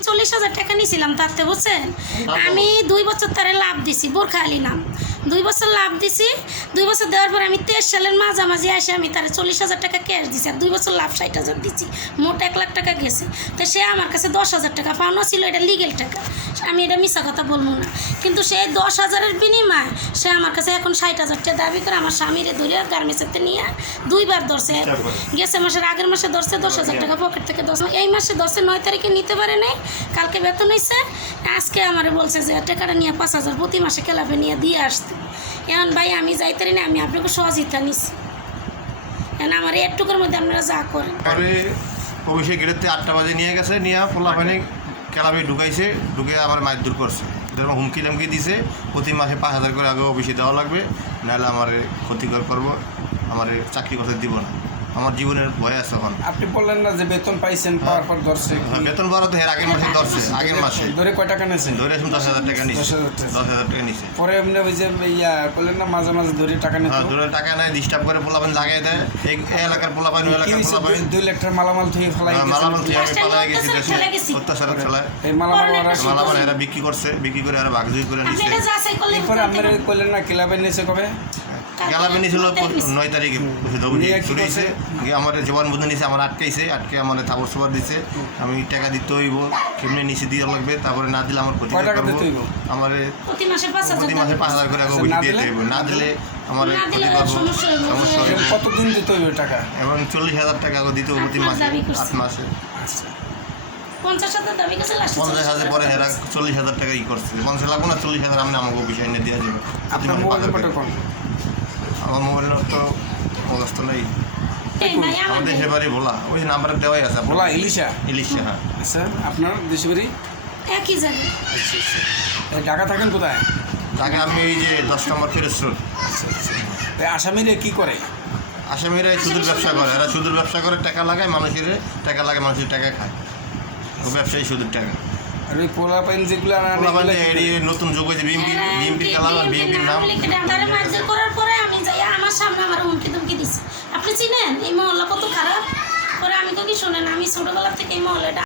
আমি 40,000 টাকা নিয়েছিলাম তাতে, বুঝছেন? আমি 2 বছর তারে লাভ দিছি, বোরখা আলী নাম। 2 বছর লাভ দিছি। 2 বছর দেওয়ার পর আমি 23 সালের মাঝামাঝি এসে আমি তারে 40,000 টাকা ক্যাশ দিছি, আর 2 বছর লাভ 60,000 দিচ্ছি, মোট 1 লাখ টাকা গেছে। তো সে আমার কাছে 10,000 টাকা পাওনা ছিল, এটা লিগেল টাকা, আমি এটা মিশা কথা বলবো না। কিন্তু সে 10,000-এর বিনিময়ে সে আমার কাছে এখন 60,000 টাকা দাবি করে আমার স্বামীরে ধরে গার্মেন্টসেতে নিয়ে 2বার ধরছে। গেছে মাসের আগের মাসে ধরছে 10,000 টাকা পকেট থেকে, এই মাসে ধরছে 9 তারিখে নিতে পারে নাই, কালকে বেতন হয়েছে। আজকে আমার বলছে যে টাকাটা নিয়ে 5,000 প্রতি মাসে ক্লাবে নিয়ে দিয়ে আসতে। এখন ভাই আমি যাইতে না, আমি আপনাকে সহযোগিতা নিচ্ছি, এখন আমার একটুকুর মধ্যে আপনারা যা করেন। অফিসে গেটেতে 8টা বাজে নিয়ে গেছে, নিয়ে পোলাপানি ক্লাবে ঢুকাইছে, ঢুকে আমার মারধর করছে, হুমকি টামকি দিছে, প্রতি মাসে 5,000 করে আগে অফিসে দেওয়া লাগবে, নাহলে আমার ক্ষতিকর করবো, আমার চাকরি করতে দিব না। আমার জীবনের ভয় আছে এখন। আপনি বললেন না যে বেতন পাইছেন, পাওয়ার পর ধরছে? বেতন বাড়া তো এর আগের মাসে ধরছে, আগের মাসে ধরে কয় টাকা নিয়েছেন? ধরে 10,000 টাকা নিচ্ছে, 10,000 টাকা নিচ্ছে। পরে এমনি ওই যে বললেন না মাঝে মাঝে ধরে টাকা নিত? হ্যাঁ, ধরে টাকা নেয়, ডিস্টার্ব করে, পোলাপান লাগাই দেয়। এই এলাকার পোলাপান, ওই এলাকার পোলাপান 2 লাখ টাকার মালামাল থেকে ফেলাই মালামাল থেকে আমি পালাই গেছি দেশে, অত্যাচার চালায়। এই মালামাল এরা বিক্রি করছে, বিক্রি করে এরা ভাগজুই করে নিচ্ছে। এরপরে আপনারা করলেন না ক্লাবে নিয়েছে কবে? গেলামে নিয়েছিল 9 তারিখে শুরু হয়েছে। আমার জবানবন্দি নিয়েছে, আমার আটকে আমার থাপড় সোপার দিচ্ছে। আমি টাকা দিতে হইব, কেমনি নিচে দিয়ে লাগবে, তারপরে না দিলে আমার ক্ষতি করবো। আমার প্রতি মাসে 5,000 করে দিতে হইব, না দিলে আমার ক্ষতি করবো, সমস্যা হবে। কতদিন দিতে হইব টাকা? এবং 40,000 টাকা দিতে হবে প্রতি মাসে, 8 মাসে। 50,000 পরে এরা 40,000 টাকা করছে। 50 লাগবো না, 40,000 আমি আমাকে অফিসে এনে দেওয়া যাবে। আপনার মোবাইল নাম্বারটা কোন? আমার মোবাইল তো অবস্থ নেই, আমাদের দেশের বাড়ি ভোলা, ওই নাম্বার দেওয়াই আছে। ভোলা ইলিশা? ইলিশা, হ্যাঁ। আচ্ছা, আপনার দেশের বাড়ি একই জায়গায়? ঢাকা থাকেন কোথায়? ঢাকা আমি এই যে 10 নম্বর ফেরত রোড। তাই আসামিরা কি করে? আসামিরা সুদের ব্যবসা করে, এরা সুদের ব্যবসা করে, টাকা লাগায় মানুষের, টাকা লাগে মানুষের টাকা খায়, ও ব্যবসায়ী সুদের টাকা। আর ওই পোলাপাইন যেগুলো নতুন যুগ হয়েছে, বিএমপি খেলা, বিএমপির নাম করার পরে আমি যাই, আমার সামনে আমার হুমকি ধুমকি দিচ্ছে। আপনি চিনেন এই মহল্লা কত খারাপ করে? আমি তো কি শোনেন, আমি ছোটবেলা থেকে এই মহল্লাটা